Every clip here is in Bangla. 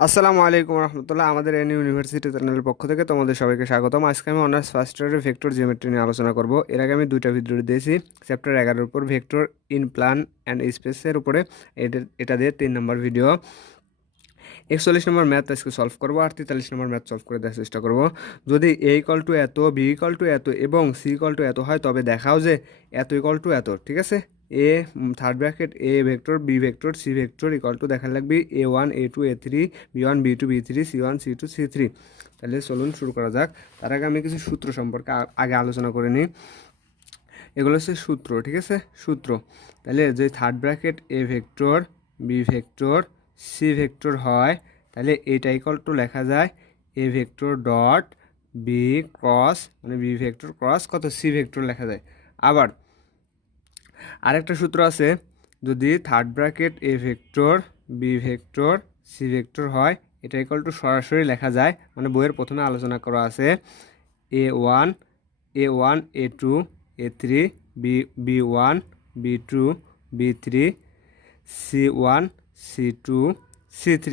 আসসালামু আলাইকুম রহমতুল্লাহ। আমাদের এন ইউনিভার্সিটি চ্যানেলের পক্ষ থেকে তোমাদের সবাইকে স্বাগতম। আজকে আমি অনার্স ফার্স্ট ইয়ারের ভেক্টর জিওমেট্রি নিয়ে আলোচনা করব। এর আগে আমি দুইটা ভিডিও দিয়েছি, চ্যাপ্টার 11-এর উপর ভেক্টর ইন প্ল্যান অ্যান্ড স্পেসের উপরে। এটা দিয়ে 3 নম্বর ভিডিও। 41 নম্বর ম্যাথ আজকে সলভ করবো, আর 43 নম্বর ম্যাথ সলভ করে দেওয়ার চেষ্টা করব। যদি এ ইকুয়াল টু এত, বি ইকুয়াল টু এত এবং সি ইকুয়াল টু এত হয়, তবে দেখাও যে এত ইকুয়াল টু এত। ঠিক আছে, এ third bracket A vector B vector C vector equal to দেখা লাগবে A1 A2 A3 B1 B2 B3 C1 C2 C3। তাহলে চলুন শুরু করা যাক। তার আগে আমি কিছু সূত্র সম্পর্কে আগে আলোচনা করে নিই। এগুলো হচ্ছে সূত্র, ঠিক আছে, সূত্র। তাহলে যে থার্ড ব্র্যাকেট এ vector B vector C vector হয়, তাহলে এটা ইকুয়াল টু লেখা যায় a vector dot B cross, মানে বি ভেক্টর ক্রস কত সি ভেক্টর লেখা যায়। আবার আরেকটা সূত্র আছে, যদি থার্ড ব্র্যাকেট এ vector B vector C vector হয়, এটা ইকুয়াল টু সরাসরি লেখা যায়, মানে বইয়ের প্রথমে আলোচনা করা আছে A1 A1 A2 A3 B1 B2 B3 C1 C2 C3।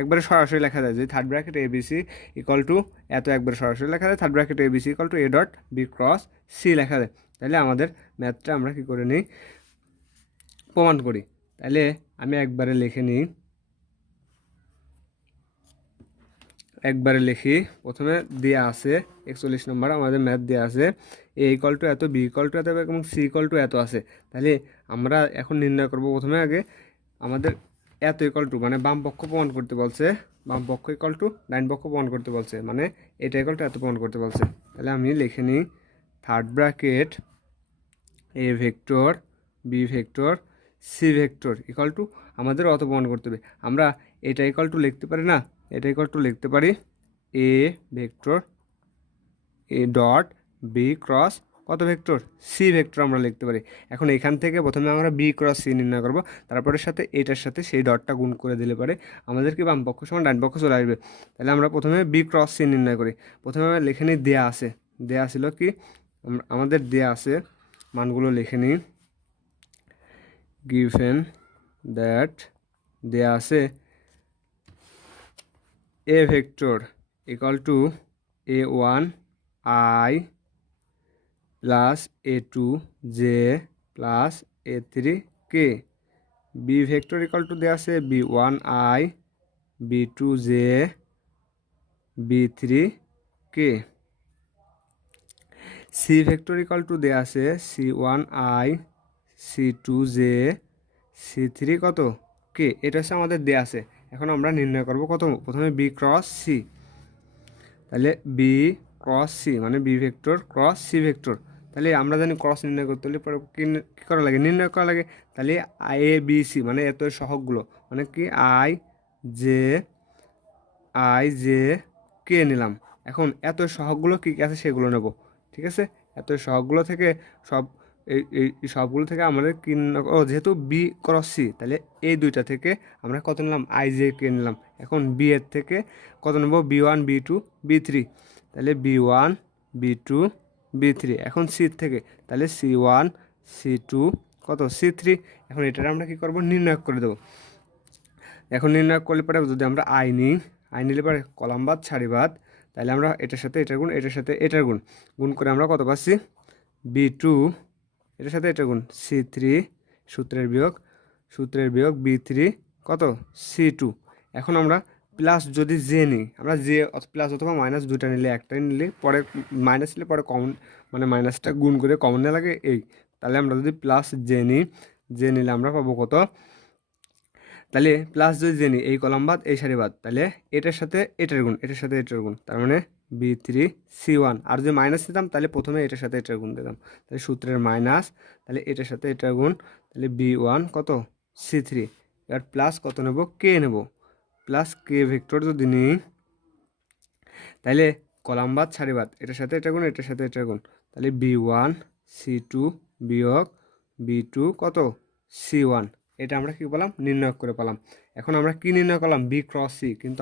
একবারে সরাসরি লেখা যায়। যদি third bracket A B C equal to এত একবারে সরাসরি লেখা যায়, third bracket A B C equal to a dot B cross c লেখা যায়। তাহলে আমাদের ম্যাথটা আমরা কী করে নিই, প্রমাণ করি। তাহলে আমি একবারে লিখে নিই, একবারে লিখি। প্রথমে দেওয়া আছে 41 নম্বর আমাদের ম্যাথ দেওয়া আছে এ ইকুয়াল টু এত, বি ইকুয়াল টু এত এবং সি ইকুয়াল টু এত আছে। তাহলে আমরা এখন নির্ণয় করব প্রথমে আগে আমাদের এত ইকুয়াল টু, মানে বাম পক্ষ প্রমাণ করতে বলছে, বাম পক্ষ ইকুয়াল টু ডাইন পক্ষ প্রমাণ করতে বলছে, মানে এটা ইকুয়াল টু এত প্রমাণ করতে বলছে। তাহলে আমি লিখে নিই third bracket A vector B vector C vector equal to আমাদের অত প্রমাণ করতে হবে। আমরা এটা ইকুয়াল টু লিখতে পারি না, এটা ইকুয়াল টু লিখতে পারি a vector a dot B cross কত ভেক্টর সি ভেক্টর আমরা লিখতে পারি। এখন এখান থেকে প্রথমে আমরা বি ক্রস সি নির্ণয় করব, তারপরের সাথে এটার সাথে সেই ডটটা গুণ করে দিলে পারে আমাদেরকে বাম পক্ষ সমান ডান পক্ষ চলে আসবে। তাহলে আমরা প্রথমে বি ক্রস সি নির্ণয় করি। প্রথমে আমরা লিখে নিই দেয়া আছে, দেয়া ছিল কি আমাদের দেয়া আছে, মানগুলো লিখে নিই। গিভেন দ্যাট দেয়া আছে এ vector equal to A1 I plus A2 J plus A3 K, b vector equal to দেওয়া আছে B1 I B2 J B3 K, c vector equal to দেওয়া আছে C1 I C2 J C3 কত কে। এটা হচ্ছে আমাদের দেওয়া আছে। এখন আমরা নির্ণয় করব কত, প্রথমে বি ক্রস সি। তাহলে বি ক্রস সি মানে b vector cross C vector. তাহলে আমরা জানি ক্রস নির্ণয় করতে হলে পরে কী করা লাগে, নির্ণয় করা লাগে। তাহলে এ বি সি মানে এত সহগগুলো, মানে কি আই জে কে নিলাম। এখন এত সহগগুলো কী কী আছে সেগুলো নেব, ঠিক আছে। এত সহগগুলো থেকে সব এই সবগুলো থেকে আমাদের কি, ও যেহেতু বি ক্রস সি, তাহলে এই দুইটা থেকে আমরা কত নিলাম আই জে কে নিলাম। এখন বি এর থেকে কত নেব B1 B2 B3, তাহলে B1 B2 B3। এখন সি থেকে তাহলে C1 C2 কত C3। এখন এটার আমরা কি করব, নির্ণয় করে দেবো। এখন নির্ণয় করলে পরে যদি আমরা আই নিই, আই নিলে পরে কলাম বাদ সারি বাদ, তাহলে আমরা এটার সাথে এটার গুণ, এটার সাথে এটার গুণ, গুণ করে আমরা কত পাচ্ছি B2, এটার সাথে এটার গুণ C3, সূত্রের বিয়োগ B3 কত C2। এখন আমরা প্লাস যদি জে নিই, আমরা জে প্লাস অথবা মাইনাস দুইটা নিলে, একটাই নিলে পরে মাইনাস নিলে পরে কমন, মানে মাইনাসটা গুণ করে কমন না লাগে এই। তাহলে আমরা যদি প্লাস জে নিই, জে নিলে আমরা পাবো কত, তাহলে প্লাস যদি জে নিই এই কলাম বাদ এই সারি বাদ, তাহলে এটার সাথে এটার গুণ, এটার সাথে এটার গুণ, তার মানে B3C1। আর যদি মাইনাস দিতাম তাহলে প্রথমে এটার সাথে এটার গুণ দিতাম, তাহলে সূত্রের মাইনাস, তাহলে এটার সাথে এটার গুণ, তাহলে B1 কত C3। এবার প্লাস কত নেব কে নেব, প্লাস কে ভেক্টর যদি নিই, তাহলে কলাম বাদ সারি বাদ, এটার সাথে এটা গুণ, এটার সাথে এটা গুণ, তাহলে B1 C2 বিয়োগ B2 কত C1। এটা আমরা কি পেলাম, নির্ণয় করে পেলাম। এখন আমরা কি নির্ণয় করলাম, বি ক্রস সি, কিন্তু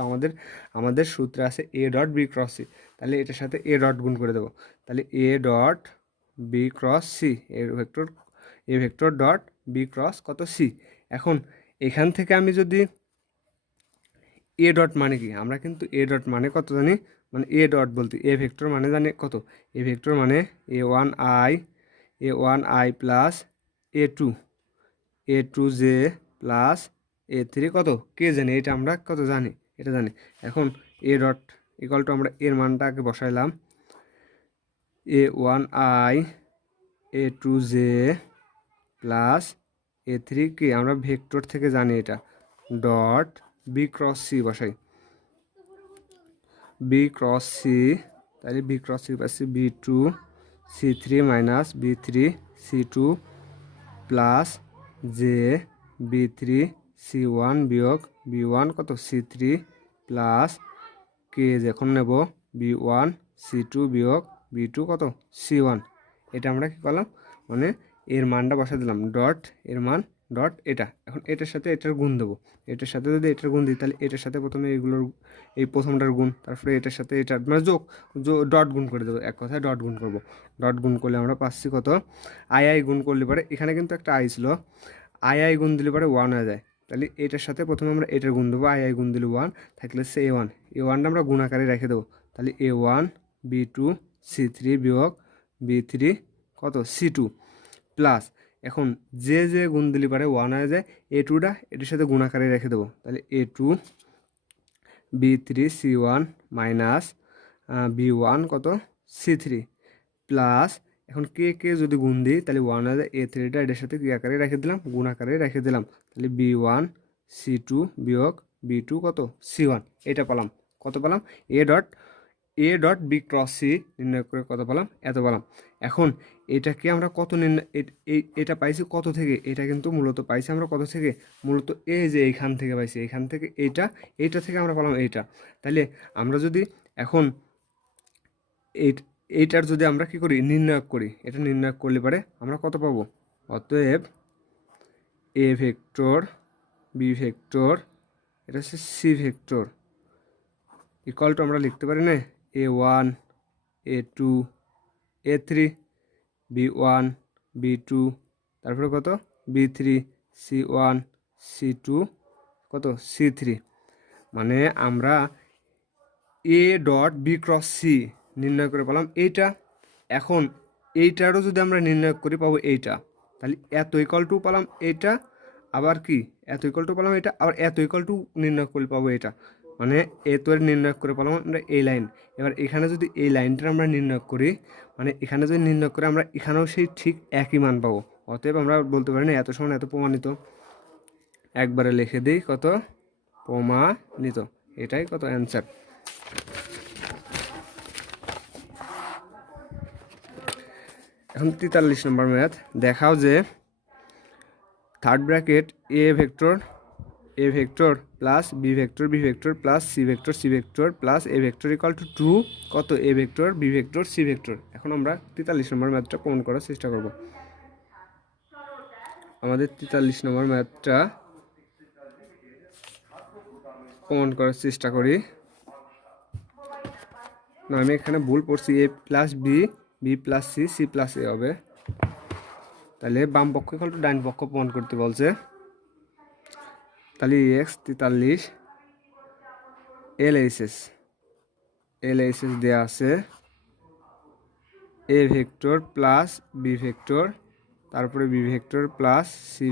আমাদের সূত্রে আছে a dot B cross c. তাহলে এটার সাথে এ ডট গুণ করে দেবো, তাহলে এ ডট বি ক্রস সি, এ ভেক্টর ডট বি ক্রস কত সি। এখন এখান থেকে আমি যদি এ ডট মানে কি, আমরা কিন্তু এ ডট মানে কত জানি, মানে এ ডট বলতে এ ভেক্টর মানে জানি কত, এ ভেক্টর মানে A one i plus A two j plus এ3 কত কে জানি, এটা আমরা কত জানি, এটা জানি। এখন এ ডট ইকুয়াল টু আমরা এর মানটা আগে বসাইলাম, এ1i এ2জে প্লাস এ3 কি আমরা ভেক্টর থেকে জানি এটা, ডট বি ক্রস সি বসাই, বি ক্রস সি, তাহলে বি ক্রস সি পাচ্ছি B2 C3 minus B3 C2 plus J B3 C1 বিয়োগ B1 কত C3 প্লাস কে যখন নেব B1 C2 বিয়োগ B2 কত C1। এটা আমরা কি করলাম, মানে এর মানটা বসা দিলাম, ডট এর মান ডট এটা। এখন এটার সাথে এটার গুণ দেবো, এটার সাথে যদি এটার গুণ দিই তাহলে এটার সাথে প্রথমে এইগুলোর এই প্রথমটার গুণ, তারপরে এটার সাথে এটার মানে যোগ ডট গুণ করে দেবো, এক কথায় ডট গুণ করব। ডট গুণ করলে আমরা পাচ্ছি কত, আই গুণ করলে পরে এখানে কিন্তু একটা আই ছিল, আই গুণ দিলে পরে 1 হয়ে যায়। তাহলে এটার সাথে প্রথমে আমরা এটার গুণ দেবো, আই গুণ দিলে 1 থাকলে সে এ ওয়ানটা আমরা গুণ আকারে রেখে দেবো। তাহলে A1 B2 C3 বিয়োগ B3 কত C2 প্লাস, এখন যে গুণ দিলে পারে 1 হয়ে যায়, এ2টা এটার সাথে গুণ আকারে রেখে দেবো। তাহলে A2 B3 C1 minus B1 কত C3 প্লাস, এখন কে যদি গুণ দিই তাহলে 1 হয়ে যায়, এ3টা এটার সাথে কি আকারে রেখে দিলাম, গুণ আকারে রেখে দিলাম। তাহলে B1 C2 বিয়োগ B2 কত C1, এটা পেলাম, কত পেলাম, a dot B cross c নির্ণয় করে কত পেলাম, এত পেলাম। এখন এটাকে আমরা কত নির্ণয়, এটা পাইছি কত থেকে, এটা কিন্তু মূলত পাইছি আমরা কত থেকে, মূলত এই যে এইখান থেকে পাইছি, এইখান থেকে এইটা থেকে আমরা পেলাম এইটা। তাহলে আমরা যদি এখন এইটার যদি আমরা কি করি নির্ণয় করি, এটা নির্ণয় করলে পারে আমরা কত পাবো, অতএব এ ভেক্টর বি ভেক্টর এটা হচ্ছে সি ভেক্টর ইকুয়াল টু আমরা লিখতে পারি না A1 A2 A3 B1 B2 তারপরে কত B3 C1 C2 কত C3, মানে আমরা a dot B cross c নির্ণয় করে পেলাম এইটা। এখন এইটারও যদি আমরা নির্ণয় করি পাবো এইটা, তাহলে এত ইকুয়াল টু পেলাম এইটা, আবার কি এত ইকুয়াল টু পেলাম এটা, আবার এত ইকুয়াল টু নির্ণয় করে পাবো এটা, মানে এত এর নির্ণয় করে পেলাম আমরা এই লাইন। এবার এখানে যদি এই লাইনটা আমরা নির্ণয় করি, মানে এখানে যদি নির্ণয় করে আমরা এখানেও সেই ঠিক একই মান পাবো। অতএব আমরা বলতে পারি না এত সমান এত প্রমাণিত, একবারে লিখে দিই কত প্রমাণিত, এটাই কত অ্যান্সার। এখন 43 নম্বর ম্যাথ, দেখাও যে third bracket A vector plus B vector plus C vector plus a vector equal to 2 কত এ vector B vector C vector. এখন আমরা 43 নম্বর ম্যাথটা প্রমাণ করার চেষ্টা করব। আমাদের 43 নম্বর ম্যাথটা প্রমাণ করার চেষ্টা করি। না, আমি এখানে ভুল পড়ছি, A plus B B plus C C plus A হবে। তাহলে বাম পক্ষ ইকুয়াল টু ডাইন পক্ষ প্রমাণ করতে বলছে। তাহলে এক্স 43 এল এইচ এস দেওয়া আছে, এ ভেক্টর প্লাস বি ভেক্টর, তারপরে B vector plus C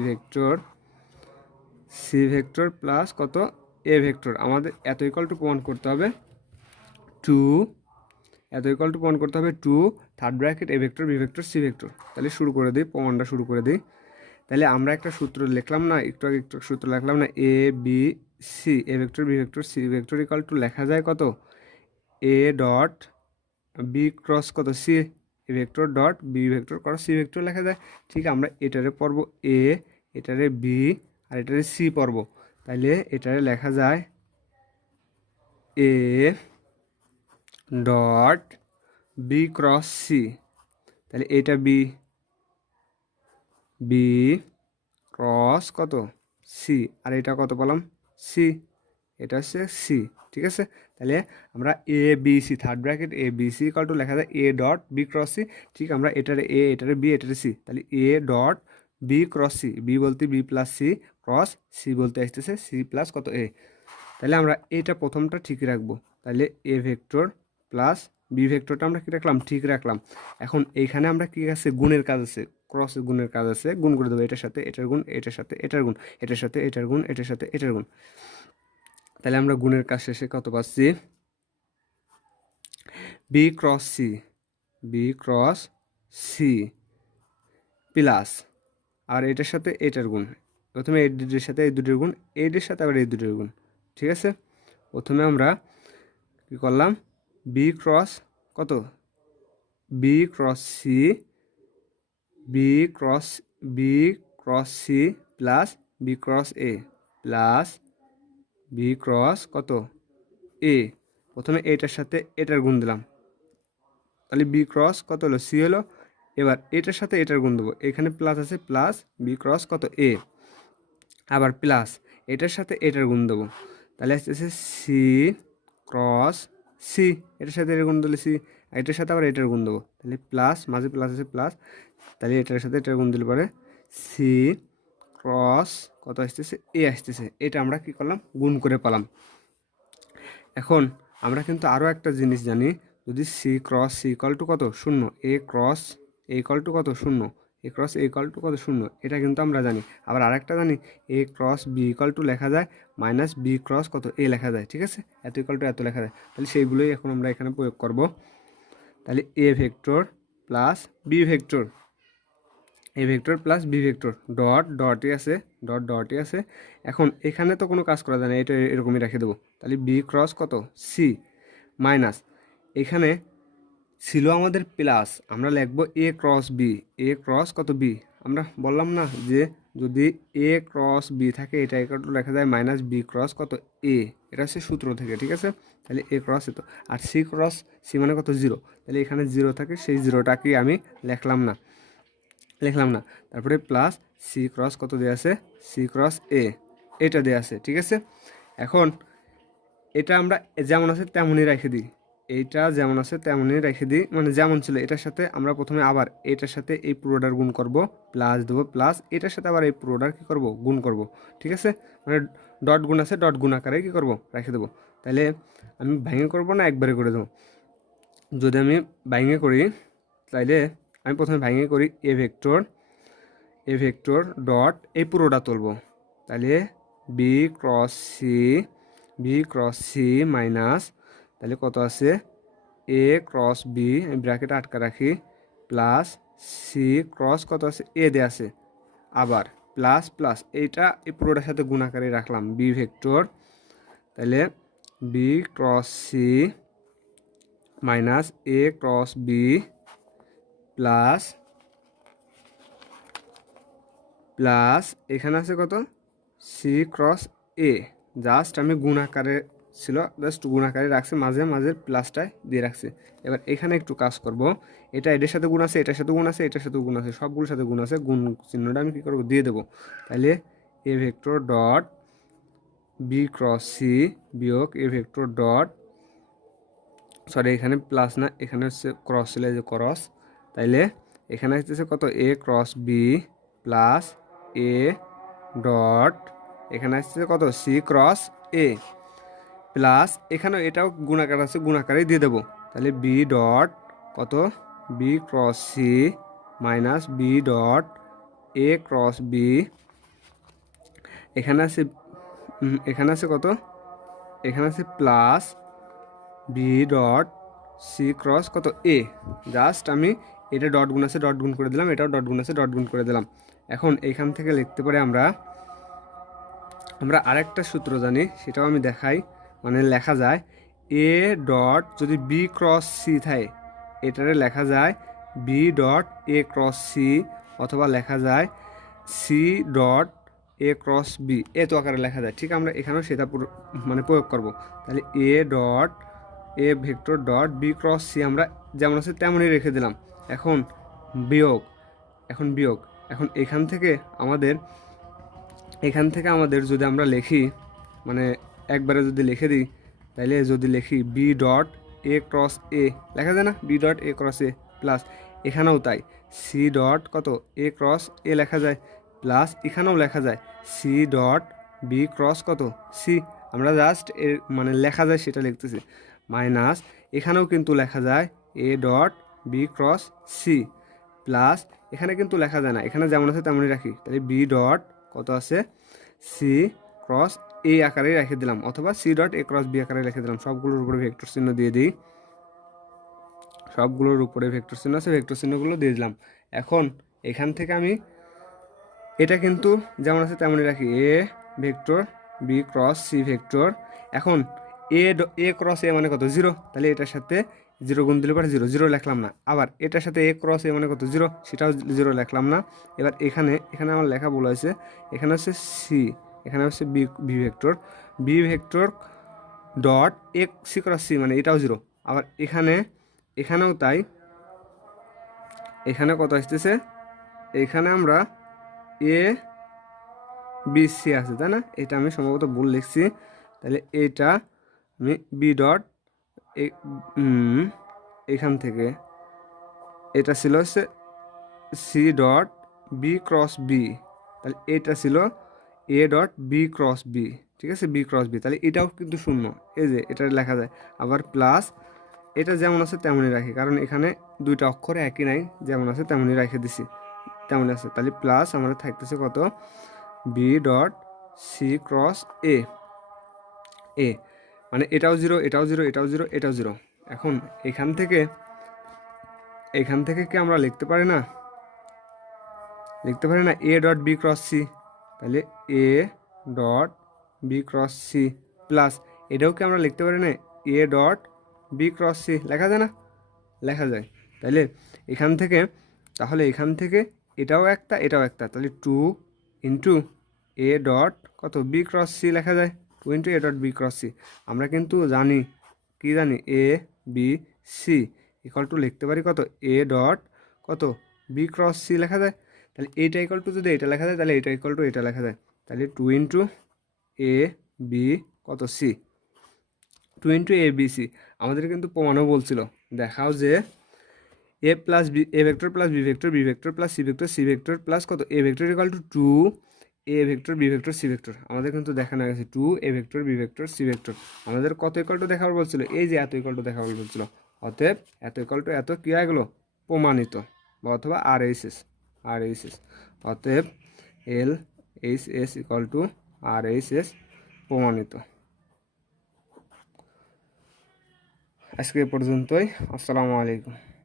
vector plus কত এ ভেক্টর। আমাদের এত ইকুয়াল টু প্রমাণ করতে হবে 2, এত ইকুয়াল টু প্রমাণ করতে হবে 2 থার্ড ব্র্যাকেট এ vector B vector C vector. তাহলে শুরু করে দিই, প্রমাণটা শুরু করে দিই। তাহলে আমরা একটা সূত্র লিখলাম না, একটু সূত্র লিখলাম না, A B C A vector B vector C vector equal to লেখা যায় কত এ ডট বি ক্রস কত সি এ vector dot B vector cross C vector লেখা যায়। ঠিক আমরা এটারে পড়ব এ, এটারে বি আর এটারে সি পড়ব। তাহলে এটারে লেখা যায় এ ডট বি ক্রস সি, তাহলে এটা বি ক্রস কত সি, আর এটা কত পেলাম সি, এটা হচ্ছে সি। ঠিক আছে, তাহলে আমরা A B C third bracket A B C equal to লেখা যায় এ ডট বি ক্রস সি। ঠিক আমরা এটারে এ এটারে বি এটারে সি, তাহলে এ dot B cross C, B বলতে B plus C cross C বলতে আসতেছে সি প্লাস কত এ। তাহলে আমরা এটা প্রথমটা ঠিক রাখবো। তাহলে এ ভেক্টর প্লাস বি ভেক্টরটা আমরা কি রাখলাম, ঠিক রাখলাম। এখন এইখানে আমরা কি আছে, গুণের কাজ আছে, ক্রস গুণের কাজ আছে, গুণ করে দেবো এটার সাথে এটার গুণ, এটার সাথে এটার গুণ, এটার সাথে এটার গুণ, এটার সাথে এটার গুণ। তাহলে আমরা গুণের কাজ শেষে কত পাচ্ছি, B cross C, B cross C plus, আর এটার সাথে এটার গুণ, প্রথমে এই দুটোর সাথে এই দুটোর গুণ, এইটার সাথে আবার এই দুটোর গুণ। ঠিক আছে, প্রথমে আমরা কী করলাম, বি ক্রস কত, B cross C, B cross, B cross C plus B cross এ প্লাস বি ক্রস কত এ, প্রথমে এটার সাথে এটার গুণ দিলাম, তাহলে বি ক্রস কত হলো, সি হলো। এবার এটার সাথে এটার গুণ দেবো, এখানে প্লাস আছে, প্লাস বি ক্রস কত এ, আবার প্লাস এটার সাথে এটার গুণ দেবো, তাহলে আসতেছে সি ক্রস সি, এটার সাথে এটার গুণ দিলে সি, এটার সাথে আবার এটার গুণ দেবো, তাহলে প্লাস, মাঝে প্লাস আছে প্লাস, তাহলে এটার সাথে এটার গুণ দিলে পরে সি ক্রস কত আসতেছে এ আসতেছে। এটা আমরা কি করলাম, গুণ করে পেলাম। এখন আমরা কিন্তু আরও একটা জিনিস জানি, যদি c cross c equal to কত শূন্য, a cross a equal to কত শূন্য, a cross a equal to কত শূন্য, এটা কিন্তু আমরা জানি। আবার আরেকটা জানি, a cross b equal to লেখা যায় মাইনাস বি ক্রস কত এ লেখা যায়। ঠিক আছে, এত ইকাল টু এত লেখা যায়, তাহলে সেইগুলোই এখন আমরা এখানে প্রয়োগ করব। তাহলে এ vector plus B vector, A vector plus B vector, dot ডটই আছে, ডট ডটই আছে। এখন এখানে তো কোনো কাজ করা যায় না, এটা এরকমই রেখে দেবো। তাহলে বি ক্রস কত সি মাইনাস, এখানে ছিল আমাদের প্লাস, আমরা লিখবো এ ক্রস বি, এ ক্রস কত বি, আমরা বললাম না যে যদি এ ক্রস বি থাকে এটা একটু লেখা যায় মাইনাস বি ক্রস কত এ, এটা হচ্ছে সূত্র থেকে। ঠিক আছে, তাহলে এ ক্রস এত, আর সি ক্রস সি মানে কত জিরো, তাহলে এখানে জিরো থাকে, সেই জিরোটাকে আমি লিখলাম না, তারপরে প্লাস সি ক্রস কত দেওয়া আছে, সি ক্রস এ, এটা দেওয়া আছে। ঠিক আছে, এখন এটা আমরা যেমন আছে তেমনই রেখে দিই, এইটা যেমন আছে তেমনই রেখে দিই, মানে যেমন ছিল এটার সাথে আমরা প্রথমে আবার এটার সাথে এই পুরোটার গুণ করব, প্লাস দেবো, প্লাস এটার সাথে আবার এই পুরোটার কী করব, গুণ করব। ঠিক আছে, মানে ডট গুণ আছে, ডট গুণ আকারে কী করব, রেখে দেবো। তাহলে আমি ভেঙে করব না একবারে করে দেবো, যদি আমি ভেঙে করি তাইলে আমি প্রথমে ভেঙে করি, এ ভেক্টর ডট এই পুরোটা তুলব, তাহলে b cross C, B cross c minus, তাহলে কত আছে এ ক্রস বি, আমি ব্র্যাকেট আটকা রাখি, প্লাস সি ক্রস কত আছে এ দিয়ে আছে, আবার প্লাস প্লাস এইটা এই পুরোটার সাথে গুণ আকারে রাখলাম বি ভেক্টর, তাহলে বি ক্রস সি মাইনাস এ ক্রস বি প্লাস প্লাস এখানে আছে কত সি ক্রস এ, জাস্ট আমি গুণ আকারে ছিল, জাস্ট গুণ আকারে রাখছি, মাঝে মাঝে প্লাসটায় দিয়ে রাখছি। এবার এখানে একটু কাজ করব, এটা এটার সাথে গুণ আছে, এটার সাথে গুণ আছে, এটার সাথে গুণ আছে, সবগুলোর সাথে গুণ আছে, গুণ চিহ্নটা আমি কী করবো, দিয়ে দেবো। তাহলে এ vector dot B cross c বিয়োগ এ ভেক্টর ডট, সরি এখানে প্লাস না, এখানে হচ্ছে ক্রস ছিল, যে ক্রস, তাইলে এখানে আসতেছে কত A cross B plus A dot, এখানে আসতেছে কত সি ক্রস এ প্লাস, এখানেও এটাও গুণাকার আছে, গুণাকারেই দিয়ে দেবো। তাহলে বি ডট কত B cross c minus b dot a cross b, এখানে আছে কত, এখানে আছে plus b dot c cross কত এ, জাস্ট আমি এটা ডট গুণ আছে ডট গুণ করে দিলাম, এটাও ডট গুণ আছে ডট গুণ করে দিলাম। এখন এইখান থেকে লিখতে পারি আমরা আরেকটা সূত্র জানি, সেটাও আমি দেখাই, মানে লেখা যায় এ ডট যদি বি ক্রস সি থাকে এটারে লেখা যায় b dot a cross c, অথবা লেখা যায় c dot a cross b, এ তো আকারে লেখা যায়। ঠিক, আমরা এখানেও সেটা মানে প্রয়োগ করব। তাহলে এ dot a vector dot B cross c আমরা যেমন আছে তেমনই রেখে দিলাম। এখন বিয়োগ, এখন এখান থেকে আমাদের যদি আমরা লিখি, মানে একবারে যদি লিখে দিই, তাহলে যদি লিখি b dot a cross a, লেখা যায় না b dot a cross A, plus এখানেও তাই সি ডট কত এ ক্রস এ লেখা যায়, প্লাস এখানেও লেখা যায় সি ডট বি ক্রস কত সি, আমরা জাস্ট এর মানে লেখা যায় সেটা লিখতেছি, মাইনাস এখানেও কিন্তু লেখা যায় এ dot B cross C plus এখানে কিন্তু লেখা যায় না, এখানে যেমন আছে তেমনই রাখি, তাহলে বি ডট কত আছে সি ক্রস এ আকারে রেখে দিলাম, অথবা c dot a cross b আকারে রেখে দিলাম। সবগুলোর উপরে ভেক্টর চিহ্ন দিয়ে দিই, সবগুলোর উপরে ভেক্টর চিহ্ন আছে, ভেক্টর চিহ্নগুলো দিয়ে দিলাম। এখন এখান থেকে আমি এটা কিন্তু যেমন আছে তেমনই রাখি, a vector b cross C vector. এখন এ ক্রস এ মানে কত 0, তাহলে এটার সাথে 0 গুণ দিলে পরে 0 0 লিখলাম না। আবার এটার সাথে এ ক্রস এ মানে কত 0, সেটাও 0 লিখলাম না। এবার এখানে আমার লেখা ভুল হয়েছে, এখানে হচ্ছে সি, এখানে হচ্ছে b vector, B vector dot a c cross c মানে এটাও 0। আবার এখানেও তাই, এখানে কত আসতেছে, এখানে আমরা এ বি সি আছে তাই না, এটা আমি সম্ভবত ভুল লিখছি। তাহলে এটা আমি বি ডট এখান থেকে এটা ছিল হচ্ছে c dot B cross b, তাহলে এটা ছিল a dot B cross b, ঠিক আছে, বি ক্রস বি, তাহলে এটাও কিন্তু শূন্য, এই যে এটা লেখা যায়। আবার প্লাস এটা যেমন আছে তেমনই রাখি, কারণ এখানে দুইটা অক্ষরে একই নাই, যেমন আছে তেমনই রেখে দিছি, তেমনই আছে। তাহলে প্লাস আমাদের থাকতেছে কত বি ডট সি ক্রস এ, এ মানে এটাও 0 এটাও 0 এটাও 0 এটাও 0। এখন এখান থেকে কি আমরা লিখতে পারি না a dot B cross c, তাহলে এ dot B cross C plus এটাও কি আমরা লিখতে পারি না a dot B cross c, লেখা যায় না, লেখা যায়। তাহলে এখান থেকে এটাও একটা এটাও একটা, তাহলে 2 ইন্টু এ ডট কত বি ক্রস সি লেখা যায়, 2 into a dot B cross c. আমরা কিন্তু জানি a B C equal to লিখতে পারি কত এ ডট কত বি ক্রস সি লেখা যায়। তাহলে এইটা ইকুয়াল টু যদি এটা লেখা যায়, তাহলে এটা ইকুয়াল টু এটা লেখা যায়। তাহলে 2 ইন্টু এ বি কত c, 2 into a B c. আমাদের কিন্তু প্রমাণও বলছিল, দেখাও যে a plus b, a vector plus B vector, B vector plus C vector plus কত এ vector equal to 2 a vector B vector C vector. আমাদের কিন্তু দেখানো গেছে 2 a vector B vector C vector. আমাদের কত ইকুয়াল টু দেখাবার বলছিল, এই যে এত ইকুয়াল টু দেখাবার বলছিল। অতএব এত ইকুয়াল টু এত কি হয়ে গেলো, প্রমাণিত, বা অথবা আর এইচ এস। অতএব L H S equal to R H S, প্রমাণিত। আজকে এ পর্যন্তই, আসসালামু আলাইকুম।